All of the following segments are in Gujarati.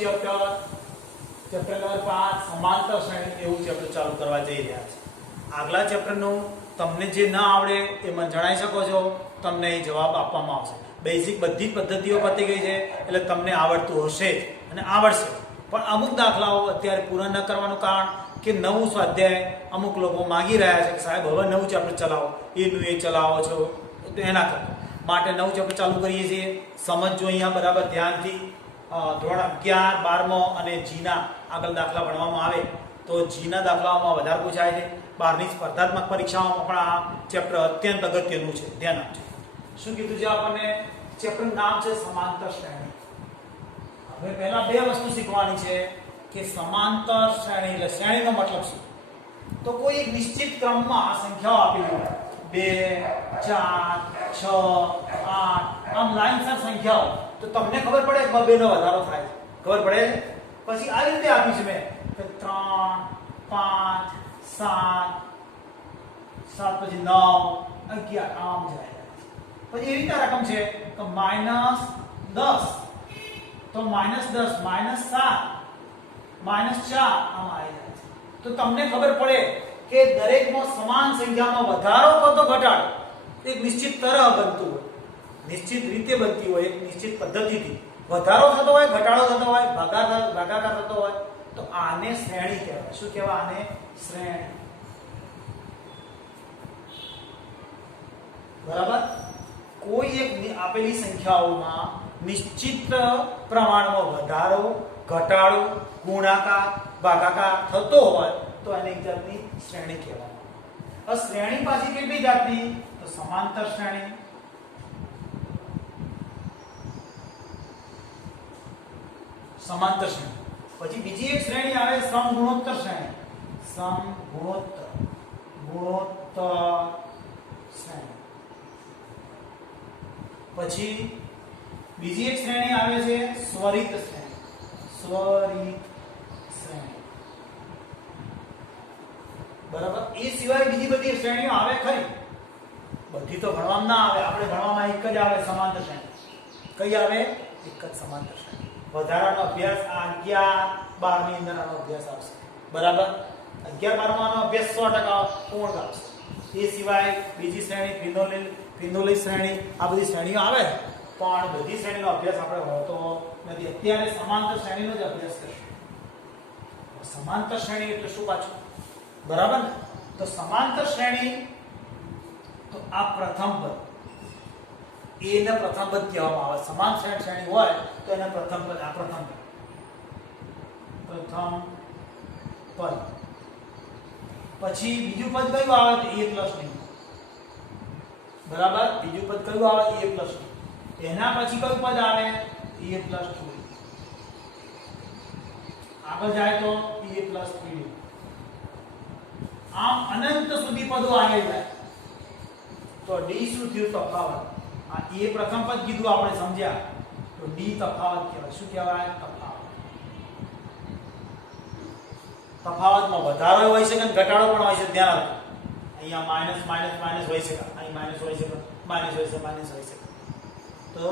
ચેપ્ટર નંબર 5 સમાંતર શ્રેણી એવું ચેપ્ટર ચાલુ કરવા જઈ રહ્યા છે. આગલા ચેપ્ટરનું તમને જે ના આવડે એ મને જણાવી શકો છો, તમને એ જવાબ આપવામાં આવશે. બેઝિક બધી જ પદ્ધતિઓ પતી ગઈ છે એટલે તમને આવડતું હશે અને આવડશે. પણ અમુક દાખલાઓ અત્યારે પૂરા ન કરવાનું કારણ કે નવું સ્વાધ્યાય અમુક લોકો માંગી રહ્યા છે કે સાહેબ હવે નવું ચેપ્ટર ચલાવો, એનું એ ચલાવો છો, તો એના કરતા માટે નવું ચેપ્ટર ચાલુ કરીએ છીએ. સમજજો અહીંયા બરાબર ધ્યાનથી. ધોરણ 11, 12મો અને જીના આગળ દાખલા ભણવામાં આવે તો જીના દાખલાઓમાં વધારે પૂછાય છે. 12ની સ્પર્ધાત્મક પરીક્ષાઓમાં પણ આ ચેપ્ટર અત્યંત અગત્યનું છે, ધ્યાન આપજો. શું કીધું છે આપણને? ચેપ્ટરનું નામ છે સમાંતર શ્રેણી. હવે પહેલા બે વસ્તુ શીખવાની છે કે સમાંતર શ્રેણી એટલે શ્રેણીનો મતલબ શું? તો કોઈ એક નિશ્ચિત ક્રમમાં સંખ્યાઓ આપેલી હોય 2, 4, 6, 8 આમ લાઈનસર સંખ્યાઓ, તો તમને ખબર પડે કે 2 નો વધારો થાય, ખબર પડે? પછી આ રીતે આપી છે મેં કે 3, 5, 7, 7 પછી 9, 11 આમ જાય. પછી એવી રીતે રકમ છે તો -10, તો -10, -7, -4 આમ આવી જાય છે. તો તમને ખબર પડે કે દરેકમાં સમાન સંખ્યામાં વધારો થતો ઘટાડો એક નિશ્ચિત તરહ બનતું હોય, નિશ્ચિત રીતે બનતી હોય, એક નિશ્ચિત પદ્ધતિથી વધારો થતો હોય, ઘટાડો થતો હોય, ભાગાકાર થતો હોય, તો આને શ્રેણી કહેવાય. શું કહેવાય? આને શ્રેણી. બરાબર? કોઈ એક આપેલી સંખ્યાઓમાં નિશ્ચિત પ્રમાણમાં વધારો, ઘટાડો, ગુણાકાર, ભાગાકાર થતો હોય તો એને એક જાતની શ્રેણી કહેવાય. આ શ્રેણી પાછી કેટલી જાતની? તો સમાંતર શ્રેણી, સમાંતર શ્રેણી. પછી બીજી એક શ્રેણી આવે સમગુણોત્તર શ્રેણી. સમગુણોત્તર શ્રેણી. પછી બીજી એક શ્રેણી આવે છે સ્વરિત શ્રેણી. સ્વરિત શ્રેણી. બરાબર? એ સિવાય બીજી બધી શ્રેણીઓ આવે ખરી, બધી તો ભણવામાં ના આવે. આપણે ભણવામાં એક જ આવે સમાંતર શ્રેણી. કઈ આવે? એક જ સમાંતર શ્રેણી. વધારાનો અભ્યાસ આ 11, 12 ની અંદર આનો અભ્યાસ આવશે. બરાબર? 11, 12 માં આનો અભ્યાસ 100% પૂર્ણ આવશે. એ સિવાય બીજી શ્રેણી ફિનોલિક શ્રેણી, આ બધી શ્રેણીઓ આવે પણ બધી શ્રેણીનો અભ્યાસ આપણે હોતો નથી. અત્યારે સમાંતર શ્રેણીનો જ અભ્યાસ કરીશું. સમાંતર શ્રેણી એટલે શું પાછું? બરાબર ને? તો સમાંતર શ્રેણી તો આ પ્રથમ પદ, એને પ્રથમ પદ કહેવામાં આવે. સમાન શ્રેણી હોય તો એને પ્રથમ પદ, આ પ્રથમ પદ. પછી બીજું પદ કયું આવે? તો a + d. બરાબર? બીજું પદ કયું આવે? a + d. એના પછી કયું પદ આવે? a + 2d. આગળ જાય તો a + 3d. આમ અનંત સુધી પદો આવે જાય તો d શું થયું? તફાવત. આ a પ્રથમ પદ કીધું આપણે, સમજ્યા? તો d તફાવત કહેવાય. શું કહેવાય? તફાવત. તફાવતમાં વધારો હોય છે કે ઘટાડો પણ હોય છે, ધ્યાન રાખો. અહીંયા માઈનસ હોય છે, અહીં માઈનસ હોય છે, માઈનસ હોય છે. તો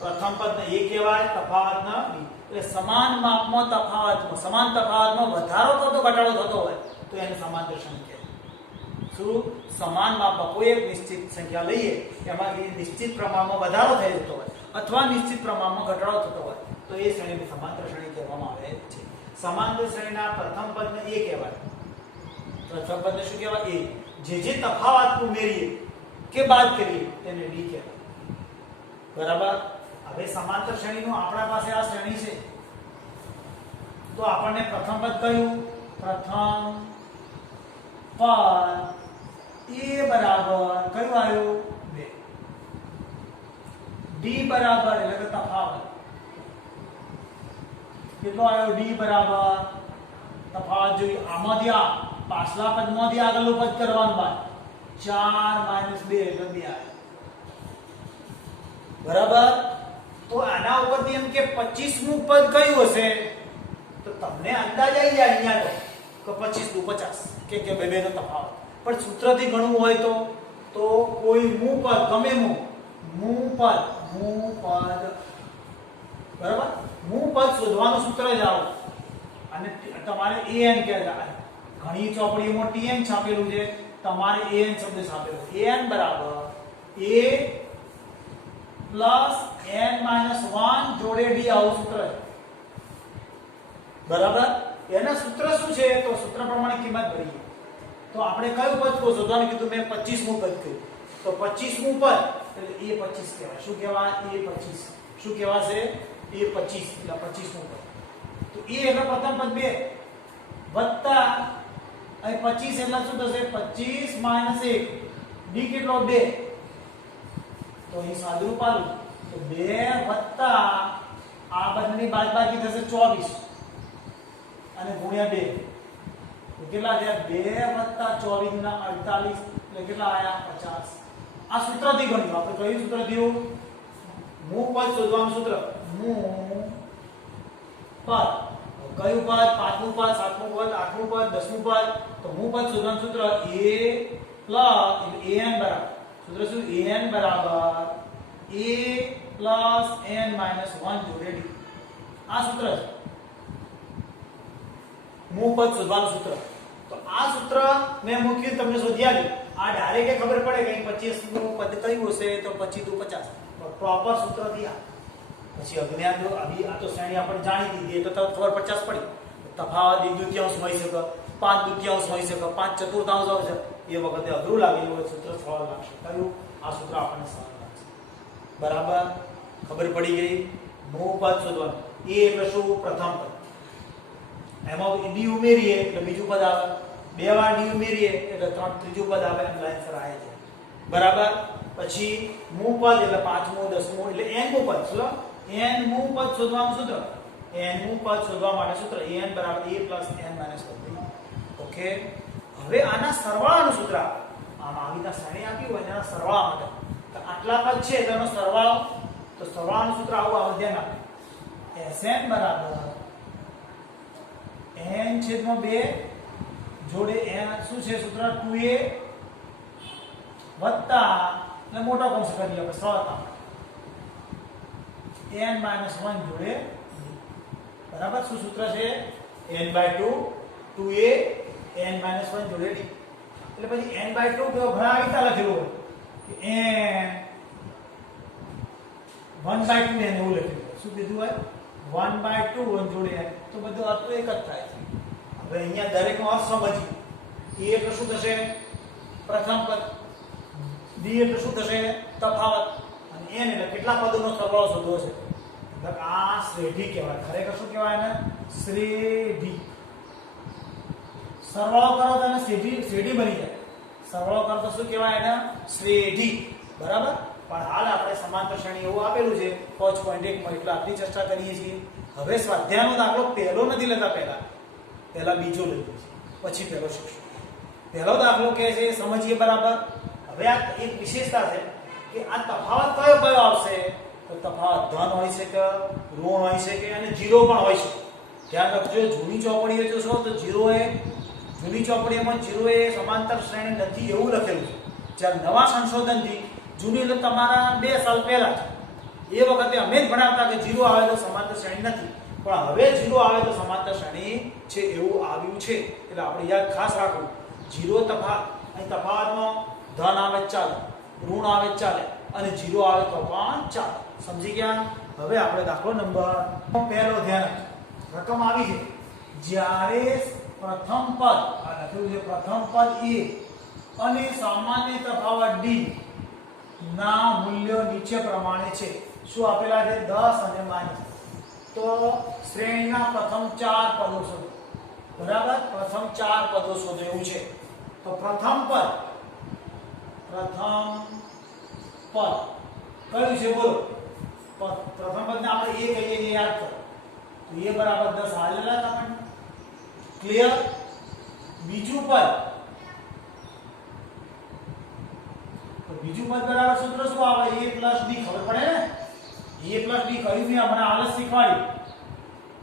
પ્રથમ પદને a કહેવાય, તફાવતને d. એટલે સમાન માપમાં તફાવતમાં, સમાન તફાવતમાં વધારો થતો ઘટાડો થતો હોય તો એને સમાંતર શ્રેણી કહેવાય. શું? સમાન માપમાં કોઈ એક નિશ્ચિત સંખ્યા લઈએ, એમાં નિશ્ચિત પ્રમાણમાં વધારો થઈ જતો હોય અથવા નિશ્ચિત પ્રમાણમાં ઘટાડો થતો હોય તો એ શ્રેણીને સમાંતર શ્રેણી કહેવામાં આવે છે. સમાંતર શ્રેણીના પ્રથમ પદને a કહેવાય. પ્રથમ પદને શું કહેવાય? a. જે તફાવત ઉમેરીએ કે બાદ કરીએ તેને d કહેવાય. બરાબર? હવે સમાંતર શ્રેણીનું આપણા પાસે આ શ્રેણી છે તો આપણને પ્રથમ પદ કયું? પ્રથમ પદ a બરાબર કયું આવ્યું? 2. d બરાબર એટલે કે તફાવત કેટલો આવ્યો? d બરાબર તફાવત જોઈએ. આમાંથી આ પાછલા પદમાંથી આગળનું પદ કરવાનું બાદ 4 - 2 એટલે 2 આવે. બરાબર? તો આના ઉપરથી એમ કે 25મું પદ કયું હશે? તો તમને અંદાજ આવી જાય અહીંયા તો 25 નું 50 કે 2 નો તફાવત. પણ સૂત્રથી ગણવું હોય તો કોઈ મૂ પદ, ગમે મૂ પદ બરાબર. મૂળ પદ શોધવાનું સૂત્ર જ આવું અને તમારે an કે ઘણી ચોપડીઓમાં tn છાપેલું છે, તમારે an શબ્દ છાપેલો an બરાબર a પ્લસ n-1 જોડે d આવું સૂત્ર છે. બરાબર. એના સૂત્ર શું છે? તો સૂત્ર પ્રમાણે કિંમત ભરીએ તો આપણે કયું પદ શોધવાનું કીધું? મેં 25મું પદ કહ્યું તો 25મું પદ એટલે a 25 કહેવાય. શું કહેવાય? a 25. શું કહેવાશે? a 25 એટલે 25મું પદ. તો a એટલે પ્રથમ પદ 2 વત્તા અહીં 25 એટલે શું થશે? 25 માઈનસ 1 d કેટલો? 2. તો અહીં સાદુરૂપ આલું તો 2 વત્તા આ બંનેની બાદબાકી થશે 24 અને ગુણ્યા 2 તો કેટલા થયા? 2 વત્તા 24 ના 48 એટલે કેટલા આયા? 50. આ સૂત્રથી ગણ્યું આપણે. કયું સૂત્ર થયું? મૂળ પદ શોધવાનું સૂત્ર. મૂળ પદ કયું પદ? 5મું પદ, 7મું પદ, 8મું પદ, 10મું પદ. તો મૂળ પદ શોધવાનું સૂત્ર a પ્લસ an બરાબર સૂત્ર શું? an બરાબર a પ્લસ n-1 જોડે d. આ સૂત્ર છે મૂળ પદ શોધવાનું સૂત્ર. તો આ સૂત્ર મેં મૂક્યું તમને શોધી આપ્યું. આ ડાયરેક્ટ ખબર પડે કે 25 નું પદ કયું હશે? તો 25 × 50 પ્રોપર સૂત્ર થી આ. પછી અજ્ઞાત આ તો શ્રેણી આપણે જાણી દીધી એટલે તો ખબર 50 પડી. તફાવત 1 દુત્યાંશ હોઈ શકે, 5 દુત્યાંશ હોઈ શકે, 5 ચતુર્થાંશ હોય છે. એ વખતે અઘરું લાગે એવું સૂત્ર સરળ લાગશે. કયું? આ સૂત્ર આપણને સરળ લાગશે. બરાબર. ખબર પડી ગઈ. મૂળ પદ શોધવાનું. a એટલે શું? પ્રથમ પદ. એમાં d ઉમેરીએ એટલે બીજું પદ આવે. 2 વાર d ઉમેરીએ એટલે ત્રીજું પદ આવે. એમ લાઈન સર આવે છે. બરાબર. પછી મૂળ પદ એટલે 5મું 10મું એટલે n મું પદ. શું? n મું પદ શોધવાનું સૂત્ર. n મું પદ શોધવા માટે સૂત્ર an બરાબર a પ્લસ n-1. ઓકે. હવે આના સરવાળાનું સૂત્ર. આમાં આવી રીતે શ્રેણી આપી હોય એના સરવાળા માટે તો આટલા પદ છે તેનો સરવાળો. તો સરવાળાનું સૂત્ર આવું આવે. ધ્યાન આપો. sn બરાબર n/2 જોડે n શું છે સૂત્ર? 2a વત્તા એટલે મોટો કૌંસ કરી આપણે સરળતા n-1 જોડે બરાબર. શું સૂત્ર છે? n/2 2a n-1 જોડે d. એટલે પછી n/2 કેવો ઘણા રીતે લખેલું હોય કે n 1/2 એવું લખેલું. શું કીધું હોય? 1/2 જોડે n. તો બધું અર્થ તો એક જ થાય છે. હવે અહીંયા દરેકનો અર્થ સમજીએ. a એટલે શું થશે? પ્રથમ પદ. d એટલે શું થશે? તફાવત. અને n એટલે કેટલા પદોનો સરવાળો શોધવો છે. એટલે આ શ્રેઢી કહેવાય. ખરેખર શું કહેવાય એને? શ્રેઢી. સરવાળો કરો તો એને શ્રેઢી બની જાય. સરવાળો કરો તો શું કહેવાય એને? શ્રેઢી. બરાબર. પણ હાલ આપણે સમાંતર શ્રેણી એવું આપેલું છે 5.1 માં એટલે આટલી ચર્ચા કરીએ છીએ. હવે સ્વાધ્યાયનો દાખલો પહેલો નથી લેતા. પહેલા બીજો લઈએ છીએ, પછી પહેલો શીખશું. પહેલો દાખલો કે છે સમજીએ બરાબર. હવે આ એક વિશેષતા છે કે આ તફાવત કયો આવશે? તો તફાવત ધન હોઈ શકે, ઋણ હોઈ શકે અને 0 પણ હોઈ શકે. ધ્યાન રાખજો. જૂની ચોપડીઓ જોશો તો 0 એ જૂની ચોપડીઓમાં 0 એ સમાંતર શ્રેણી નથી એવું લખેલું છે. જ્યારે નવા સંશોધનથી જૂની એટલે તમારા 2 સાલ પહેલા એ વખતે અમે જ ભણાવતા કે 0 આવે તો સમાંતર શ્રેણી નથી. પણ હવે 0 આવે તો સમાંતર શ્રેણી છે એવું આવ્યું છે. એટલે આપણે યાદ ખાસ રાખવું. 0 તફાવત. અહીં તફાવતમાં ધન આવે ચાલે, ઋણ આવે ચાલે અને 0 આવે તો પણ ચાલે. સમજી ગયા? હવે આપણે દાખલો નંબર પહેલો ધ્યાન રકમ આવી છે. જ્યારે પ્રથમ પદ આ લખ્યું છે પ્રથમ પદ a અને સામાન્ય તફાવત d ના મૂલ્યો નીચે પ્રમાણે છે. શું આપેલા છે? 10 અને માઇનસ. તો શ્રેણીના પ્રથમ 4 પદો શોધો. બરાબર. પ્રથમ 4 પદો શોધો એવું છે. તો પ્રથમ પદ કયું છે? બોલો. પ્રથમ પદને આપણે a કહીએ એ યાદ કરો. તો a બરાબર 10 હાલેલા તમને ક્લિયર. બીજું પદ બરાબર સૂત્ર શું આવે? a + d. ખબર પડે ને? a + d કયું મેં હમણાં હાલ શીખવાડ્યું.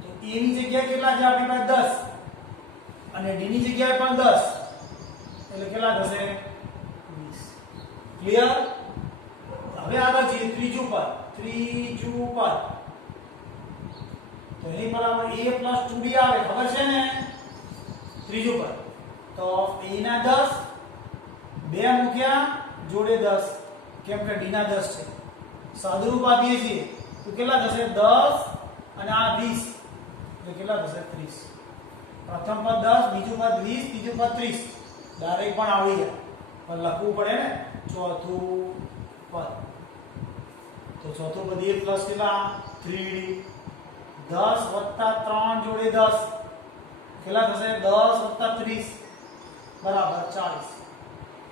તો a ની જગ્યાએ કેટલા છે આપણી પાસે? 10 અને d ની જગ્યાએ પણ 10 એટલે કેટલા થશે? 20. ક્લિયર? હવે આગળ જઈએ. ત્રીજું પદ તો એની બરાબર a + 2d આવે, ખબર છે ને? ત્રીજું પદ તો a ના 10 2 મૂક્યા જોડે 10 કેમ કે d ના 10 છે, સાદુરૂપ આપીએ છીએ તો કેટલા થશે? 10 અને આ 20 એટલે કેટલા થશે? 30. પ્રથમ પદ 10, બીજું પદ 20, ત્રીજું પદ 30. ડાયરેક્ટ પણ આવડી જાય, પણ લખવું પડે ને ચોથું પદ. તો ચોથું પદ a પ્લસ કેટલા? 3d 10 + 3 જોડે 10 કેટલા થશે? 10 + 30 બરાબર 40.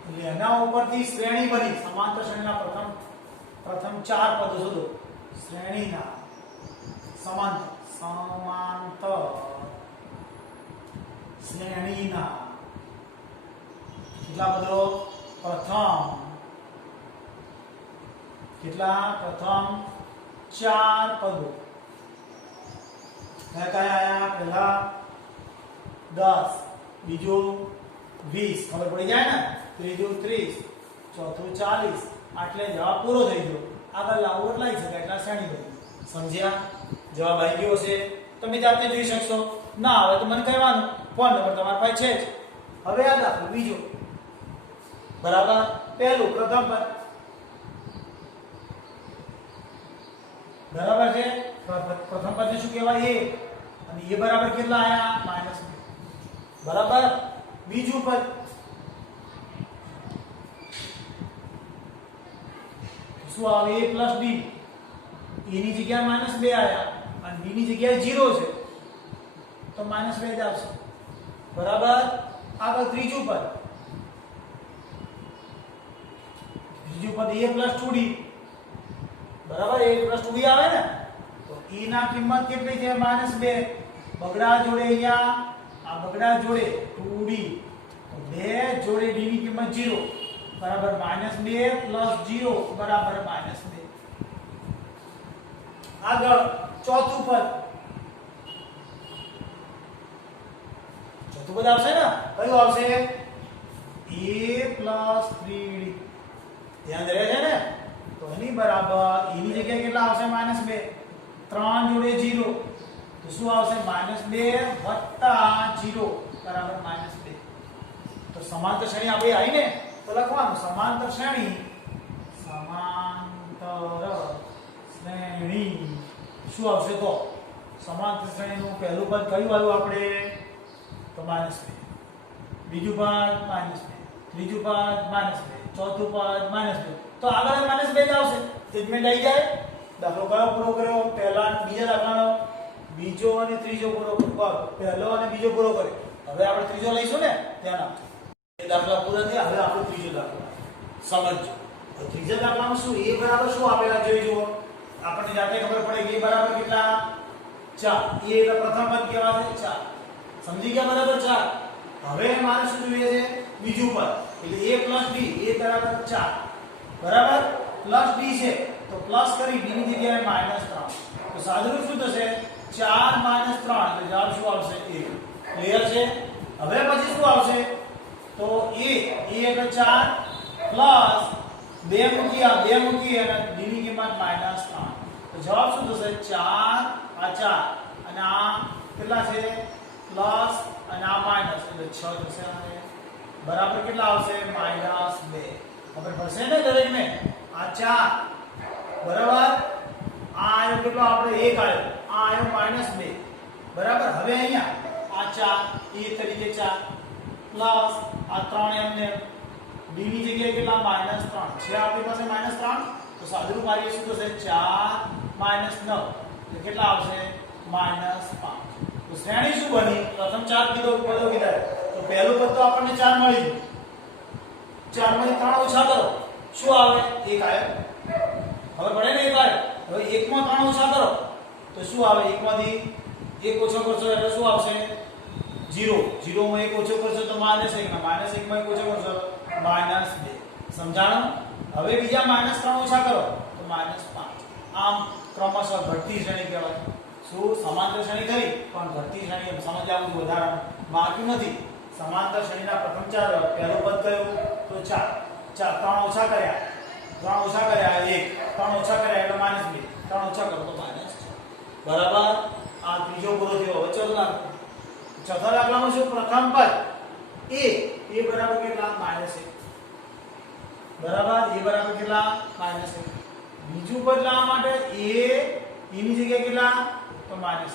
એટલે એના ઉપરથી શ્રેણી બની, સમાંતર શ્રેણીના પ્રથમ 4 પદો શોધો. શ્રેણીના સમાંતર શ્રેણીના કેટલા પદો? પ્રથમ 4 પદો. કયા આયા? પહેલા 10, બીજું 20, ખબર પડી જાય ને? ત્રીજું 30, ચોથું 40. આટલે જવાબ પૂરો થઈ ગયો. આગળ લાવવો એટલે લઈ શકાય, એટલા શ્રેણી બની. સમજ્યા? જવાબ આવી ગયો છે, તમે જાતે જોઈ શકશો. ના આવે તો મને કહેવાનું, ફોન નંબર તમારા પાસે છે જ. હવે આ દાખલો બીજો, બરાબર? પહેલું પ્રથમ પદ બરાબર છે. પ્રથમ પદને શું કહેવાય? a. અને a બરાબર કેટલા આયા? -2. બરાબર. બીજું પદ શું આવે? a + d. a ની જગ્યાએ -2 આયા અને b ની જગ્યાએ 0 છે તો -2 જ આવશે. બરાબર. આગળ ત્રીજું પદ a + 2d. બરાબર. a + 2d આવે ને તો e ના કિંમત કેટલી છે? -2. બગડા જોડે અહીંયા આ બગડા જોડે 2d તો 2 જોડે d ની કિંમત 0 બરાબર -2 + 0 બરાબર -2. આગળ ચોથું પદ આવશે ને? કયું આવશે? a + 3d. ધ્યાન રહે છે ને? તો એની બરાબર e ની જગ્યાએ કેટલા આવશે? -2. 3 જોડે 0 તો શું આવશે? -2 + 0 બરાબર -2. તો સમાંતર શ્રેણી આપણે આવી ને તો લખવાનું સમાંતર શ્રેણી શું આવશે? તો સમાંતર શ્રેણીનું પહેલું પદ કયું આવ્યું આપણે? તો -2. બીજું પદ -2, ત્રીજું પદ -2, ચોથું પદ -2. તો આગળ -2 જ આવશે. સ્ટેટમેન્ટ આવી જાય. દાખલો કયો પૂરો કર્યો? પહેલા બીજા દાખલાનો બીજો અને ત્રીજો પૂરો કર્યો. પહેલો અને બીજો પૂરો કર્યો. હવે આપણે ત્રીજો લઈશું ને, ધ્યાન આપજો. એ દાખલા પૂરા થયા, હવે આપણે ત્રીજો દાખલો સમજજો. તો ત્રીજા દાખલામાં શું? a બરાબર શું આપેલા જોઈ જુઓ. આપણને જાતે ખબર પડે કે a બરાબર કેટલા? 4. a એટલે પ્રથમ પદ કહેવાશે 4. સમજી ગયા? બરાબર 4. હવે મારે શું જોઈએ છે? બીજું પદ એટલે a + d. a બરાબર 4 બરાબર + d છે તો પ્લસ કરી d ની જગ્યાએ -3. તો સાદુરૂપ શું થશે? 4 - 3 એટલે જવાબ શું આવશે? 1. ક્લિયર છે? હવે પછી શું આવશે? તો a એટલે 4 પ્લસ 2 મૂકી અને d ની કિંમત -3. તો જવાબ શું થશે? 4 આ 4 અને આ કેટલા છે? પ્લસ અને આ માઈનસ એટલે 6 થશે. બરાબર કેટલા આવશે? -2. ખબર પડશે ને દરેકને? આ 4 બરાબર આ આયો કેટલો? આપણે 1 આયો, આ આયો -2 બરાબર. હવે અહીંયા આ 4 a તરીકે 4 પ્લસ આ 3 એમને d ની જગ્યાએ કેટલા? -3 છે આપણી પાસે -3. તો સાદુરૂપ આવીએ શું થશે? 4 - 9 એટલે કેટલા આવશે? -5. તો શ્રેણી શું બની? પ્રથમ 4 પદો કીધા તો પહેલું પદ તો આપણને 4 મળી ગયું. 4 માંથી 3 ઓછા કરો શું આવે? 1 આવ્યો. ખબર પડે ને? 1 આવ્યો. હવે 1 માં 3 ઓછા કરો તો શું આવે? 1 માંથી 1 ઓછો કરશો એટલે શું આવશે? 0. 0 માં 1 ઓછો કરશો તો -1. -1 માં 1 ઓછો કરશો -2. સમજાણું? હવે બીજા -3 ઓછા કરો તો -5. આમ ક્રમશઃ ઘટતી શ્રેણી કહેવાય. શું? સમાંતર શ્રેણી કરી પણ ઘટતી શ્રેણી. એમ સમજ્યા? વધારાનું માર્ક્યું નથી. સમાંતર શ્રેણીના પ્રથમ 4 પહેલું પદ કયું? તો 4. 3 ઓછા કર્યા 1. 3 ઓછા કર્યા એટલે -2. 3 ઓછા કરો તો -6. બરાબર. આ ત્રીજો પૂરો થયો. હવે ચોથો દાખલો. ચોથા દાખલામાં શું પ્રથમ પદ a બરાબર કેટલા -1 બરાબર a બરાબર કેટલા -1. બીજું પદ લાવવા માટે a ની જગ્યાએ કેટલા તો -1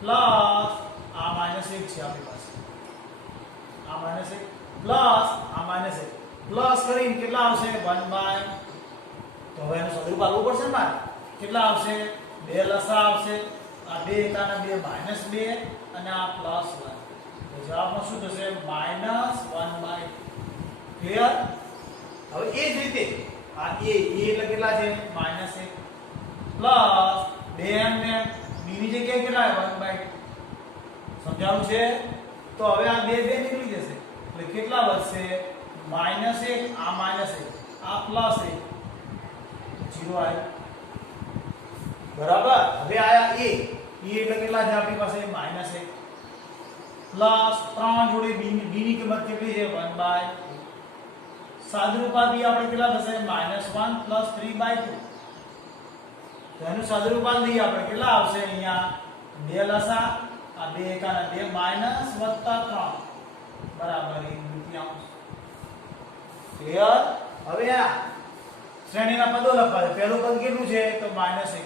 પ્લસ આ -1 છે આપણી પાસે આ -1 પ્લસ આ -1 પ્લસ કરીને કેટલા આવશે 1/, તો હવે એનું સ્વરૂપ આપવું પડશે ને મારે. કેટલા આવશે 2 લસા આવશે. આ 2 એકાના 2 -2 અને આ +1. તો જવાબમાં શું થશે -1/. ક્લિયર. હવે એ જ રીતે આ a એટલે કેટલા છે -1 પ્લસ 2m ને b ની જગ્યાએ કેટલા 1/2. સમજાવું છે. તો હવે આ 2 નીકળી જશે એટલે કેટલા વધશે -1 આ -1 આ +1 0 આવે બરાબર. હવે આયા a એટલે કેટલા છે આપણી પાસે -1 પ્લસ 3 જોડે b ની કિંમત કેટલી છે 1/2. સાદુરૂપા b આપણે કેટલા થશે -1 પ્લસ 3/2. તો એનું સાદુરૂપાન લઈએ આપણે કેટલા આવશે અહીંયા 2 લસા આ 2 એકાના 2 માઈનસ વત્તા 3 બરાબર 1/2. ક્લિયર. હવે આ શ્રેણીના પદો લખવા છે. પહેલું પદ કેટલું છે તો -1.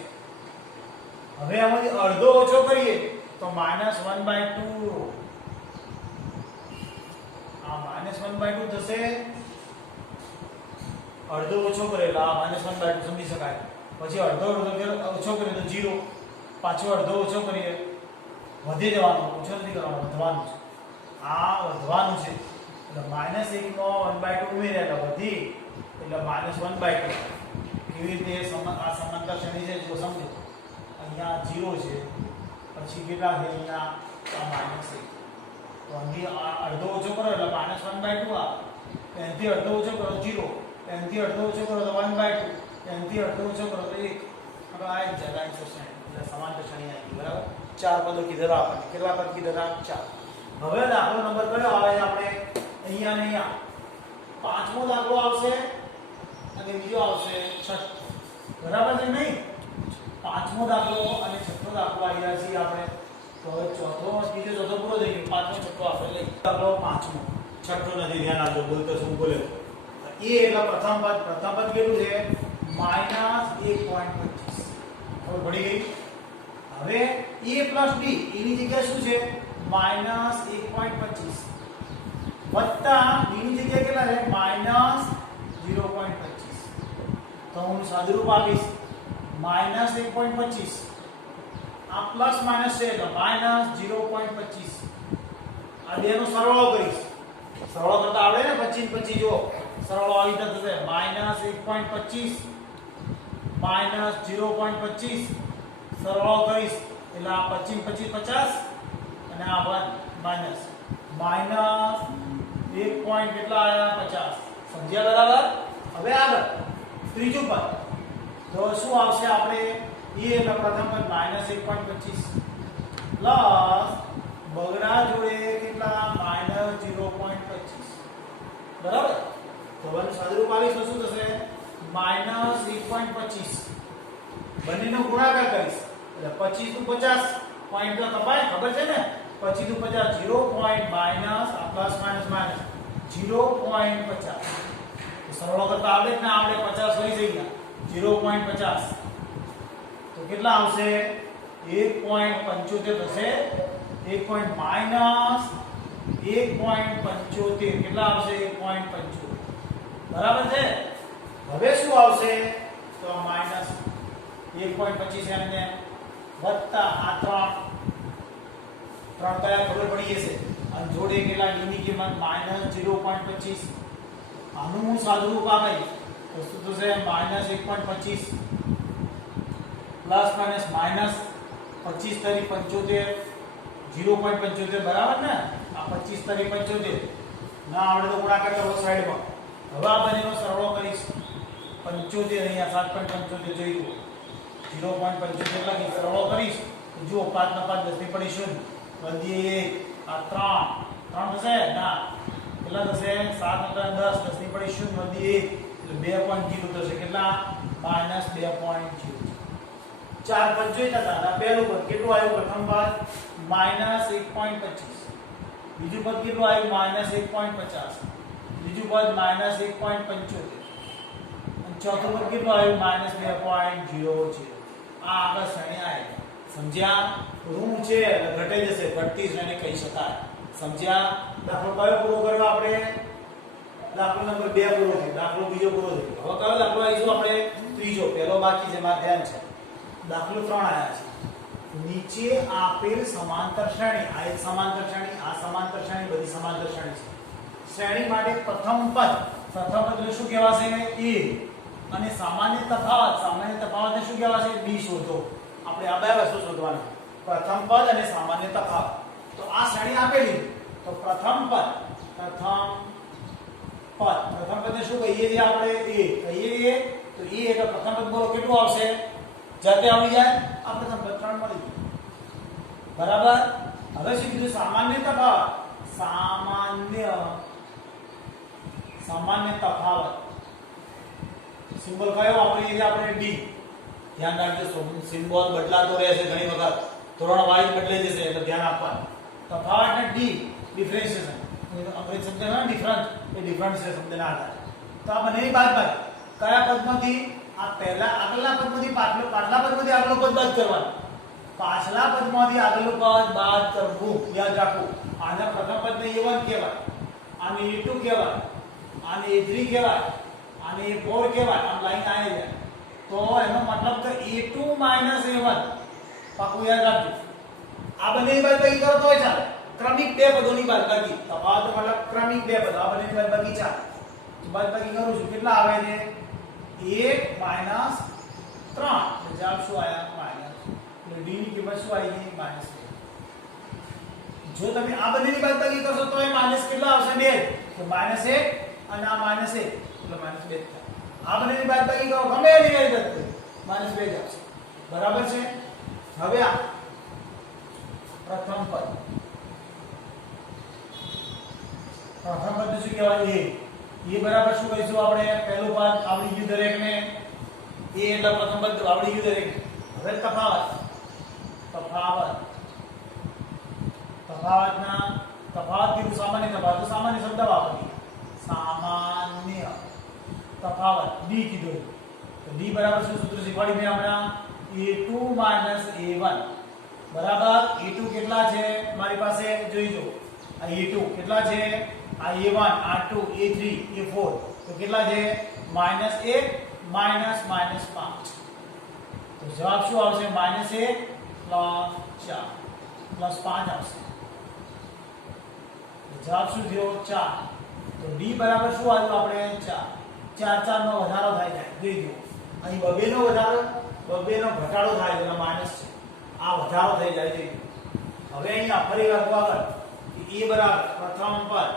હવે આમાંથી અડધો ઓછો કરીએ તો -1/2. આ -1/2 થશે. અડધો ઓછો કરેલા આ -1/2 સમજી શકાય. પછી અડધો ઓછો કરીએ તો 0. પાછો અડધો ઓછો કરીએ વધી જવાનું, ઓછો નથી કરવાનો, વધવાનું છે. આ વધવાનું છે એટલે -1 માં 1/2 ઉમેર્યા એટલે વધી એટલે -1/2. કેવી રીતે આ સમાંતર શ્રેણી છે જો સમજો. અહીંયા 0 છે પછી કેટલા છે અહીંયા આ -1. તો અહીં અડધો ઓછો કરો એટલે -1/2 આવે. એનાથી અડધો ઓછો કરો 0. એનાથી અડધો ઓછો કરો તો 1/2. એનાથી અડધો ઓછો કરો તો 1. હવે આ એક જગ્યા શ્રેણી એટલે સમાંતર શ્રેણી આવી બરાબર. 4 પદો કીધેલા આપણને. કેટલા પદ કીધેલા 4. હવે દાખલો નંબર કયો આવે આપણે અહીંયા ને અહીંયા. પાંચમો દાખલો આવશે અને બીજો આવશે છઠ્ઠો. બરાબર છે નહીં. પાંચમો દાખલો અને છઠ્ઠો દાખલો આવી રહ્યા છીએ આપણે. તો હવે ચોથો બીજો ચોથો પૂરો થઈ ગયો. પાંચમો છઠ્ઠો આપણે લઈ. દાખલો પાંચમો. છઠ્ઠો નથી ધ્યાન આપજો. બોલતો શું બોલે એ એટલે પ્રથમ પદ કેટલું છે -1.25. ખબર પડી ગઈ. હવે a + b એની જગ્યાએ શું છે -1.25 વત્તા b ની જગ્યાએ કેટલા છે -0.25. તો હું સાદુરૂપ આપીશ -1.25 આ પ્લસ માઈનસ છે એટલે -0.25. આ બેનો સરવાળો કરીશ. સરવાળો કરતા આવડે ને 25 25 જો સરવાળો આવી રીતે થશે -1.25 -0.25 સરવાળો કરીશ એટલે આ 25 25 50 અને આ 1 માઈનસ -1 પોઈન્ટ કેટલા આયા 50. સમજ્યા બરાબર. હવે આગળ ત્રીજું પદ તો શું આવશે આપણે એ એટલે પ્રથમ પદ -1.25 પ્લસ બગડા જોડે કેટલા -0.25 બરાબર. તો બંને સાદુરૂપ આવીશ તો શું થશે -1.25 બંનેનો ગુણાકાર કરીશ એટલે 25 * 50 પોઈન્ટ તો તમારે ખબર છે ને 25 * 50 0 પોઈન્ટ માઈનસ આ પ્લસ માઈનસ માઈનસ 0.50. તો સરવાળો કરતા આવડે ને આપણે 50 વળી જઈ ગયા 0.50 તો કેટલા આવશે 1.75 થશે. 1 માઈનસ 1.75 કેટલા આવશે 1.75 બરાબર છે. હવે શું આવશે તો માઈનસ 1.25 અને વત્તા આ 3 કયા ખબર પડી જશે અને જોડે કેટલા d ની કિંમત -0.25. આનું હું સાદુરૂપ આપીશ તો શું થશે -1.25 પ્લસ માઈનસ માઈનસ 25 તરી 75 0.75 બરાબર ને. આ 25 તરી 75 ના આવડે તો ગુણાકાર કરો સાઈડમાં. હવે આ બંનેનો સરવાળો કરીશ 75 અહીંયા 7.75 જોઈતું 0.75 લખી સરવાળો કરીશ જુઓ 5 ના 5 10 ની પડી શૂન્ય વધી 1 આ 3 થશે ના કેટલા થશે 7 * 10 10 ની પડી શૂન્ય વધી 1 એટલે 2.0 થશે કેટલા -2.0. ચાર પદ જોઈતા હતા. પહેલું પદ કેટલું આવ્યું? પ્રથમ પદ -1.25, બીજું પદ કેટલું આવ્યું? -1.50, બીજું પદ -1.75, અને ચોથું પદ કેટલું આવ્યું? -2.00. આ આગળ શ્રેણી આવી. સમજ્યા? ઋણ છે એટલે ઘટાઈ જશે, ઘટતી શ્રેણી કહી શકાય. સમજ્યા? દાખલો કયો પૂરો કર્યો આપણે? દાખલો નંબર 2 પૂરો થયો. દાખલો બીજો પૂરો થયો. હવે કયો દાખલો આવીશું આપણે? ત્રીજો. પહેલો બાકી છે, મારું ધ્યાન છે. દાખલો 3 આયા છે. નીચે આપેલ સમાંતર શ્રેણી, આ એક સમાંતર શ્રેણી, આ સમાંતર શ્રેણી, બધી સમાંતર શ્રેણી છે. શ્રેણી માટે પ્રથમ પદ એટલે શું કહેવાશે? a, અને સામાન્ય તફાવતને શું કહેવાશે? b શોધો. આપણે આ બે વસ્તુ શોધવાની, પ્રથમ પદ અને સામાન્ય તફાવત. તો આ શ્રેણી આપેલી, તો પ્રથમ પદને શું કહીએ છીએ આપણે? a કહીએ. તો a એટલે પ્રથમ પદ બોલો કેટલું આવશે? જાતે આવી જાય. આ પ્રથમ પદ 3 મળી ગયું. બરાબર. હવે શું કીધું? સામાન્ય તફાવત. સામાન્ય તફાવત સિમ્બોલ કયો વાપરીએ છીએ આપણે? d. ધ્યાન રાખજો, સિમ્બોલ બદલાતો રહે છે ઘણી વખત, ધોરણ વાઇઝ બદલાઈ જશે એટલે ધ્યાન આપવાનું. તફાવત ને d, ડિફરન્શિએશન. અંગ્રેજી શબ્દ છે ડિફરન્ટ, એ ડિફરન્શિએશન શબ્દના આધારે. તો આ બંનેની બાદબાકી કયા પદમાંથી? આ પહેલા આગળના પદમાંથી પાછલા પદમાંથી આગળનું પદ બાદ કરવાનું. પાછલા પદમાંથી આગળનું પદ બાદ કરવું. યાદ રાખવું. આના પ્રથમ પદને a1 કહેવાય, આને a2 કહેવાય, આને a3 કહેવાય, આને a4 કહેવાય. આમ લાઈન આવી જાય તો એનો મતલબ તો a2 a1. પાકું યાદ રાખજો. આ બંનેની બાદબાકી કરો તોય ચાલે. ક્રમિક બે પદોની બાદબાકી. તફાવત મતલબ ક્રમિક બે પદ. આ બંનેની બાદબાકી ચાલે. તો બાદબાકી કરું છું. કેટલા આવે છે? 1 - 3. જવાબ શું આયા? માઈનસ. એટલે d ની કિંમત શું આવી ગઈ? -2. જો તમે આ બંનેની બાદબાકી કરશો તો એ માઈનસ કેટલા આવશે? 2. તો -1 અને આ -1 એટલે -2 થાય. આ બંનેની બાદબાકી કરો ગમે એની વેલ્યુ દે -2 જ આવશે. બરાબર છે. હવે આ પ્રથમ પદ શું કહેવાય? a બરાબર શું કહીશું આપણે? પહેલું પદ આવડી ગયું દરેકને. a એટલે પ્રથમ પદ આવડી ગયું દરેકને. હવે તફાવત કીધું સામાન્ય તફાવત. તો સામાન્ય શબ્દ વાપરીએ. સામાન્ય તફાવત d કીધું. તો d બરાબર શું સૂત્ર શીખવાડી મેં હમણાં? a2 a1. બરાબર. a2 કેટલા છે મારી પાસે? જોઈ જો. આ a2 કેટલા છે? આ a1, a2, a3, a4. તો કેટલા છે? -1 -5. તો જવાબ શું આવશે? -1 + 4 + 5 આવશે. જવાબ શું થયો? 4. તો d બરાબર શું આવ્યું આપણે? 4. 4 નો વધારો થાય જાય. જોઈ જો. અહીં 2 નો વધારો, 2 નો ઘટાડો થાય એટલે માઈનસ છે. આ વધારો થઈ જાય છે. હવે અહીંયા ફરી વાર આગળ e બરાબર પ્રથમ પદ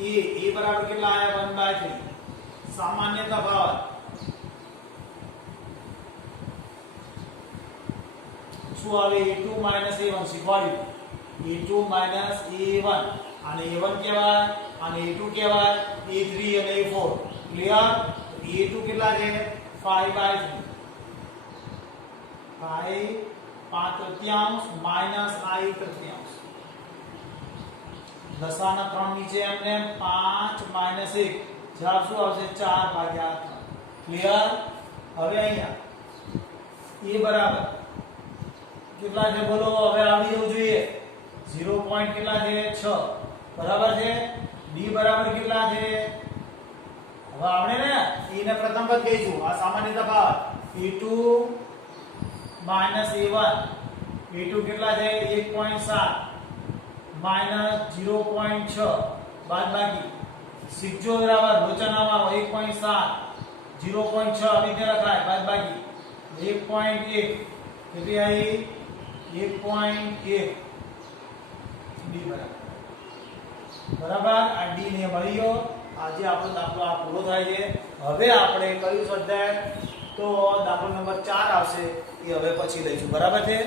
a બરાબર કેટલા આયા? 1/3. સામાન્ય તફાવત શું આવે? a2 a1 શીખવાડ્યું. a2 a1. આને a1 કહેવાય, આને a2 કહેવાય, a3 અને a4. ક્લિયર? a2 કેટલા છે? 5/3. 5/3 માઈનસ I તૃતીયાંશ. દશાના 3 નીચે એમને 5 - 1. જવાબ શું આવશે? 4/3. ક્લિયર? હવે અહીંયા a બરાબર કેટલા છે બોલો? હવે આવડી જવું જોઈએ. 0 પોઈન્ટ કેટલા છે? 6. બરાબર છે. d બરાબર કેટલા છે? હવે આપણે ને e ને પ્રથમ પદ કહીશું. આ સામાન્ય તફાવત a2 a1. a2 કેટલા છે? 1.7 -0.6 બાદબાકી શીખજો બરાબર. લોચનામાં 1.7 0.6 આવી રીતે લખાય. બાદબાકી 1.1 કેટલી આવી? 1.1 d બરાબર. આ d ને મળી ગયો. આજે આપણો દાખલો આ પૂરો થાય છે. હવે આપણે કયું સ્વાધ્યાય? તો દાખલો નંબર 4 આવશે. એ હવે પછી લઈશું. બરાબર છે.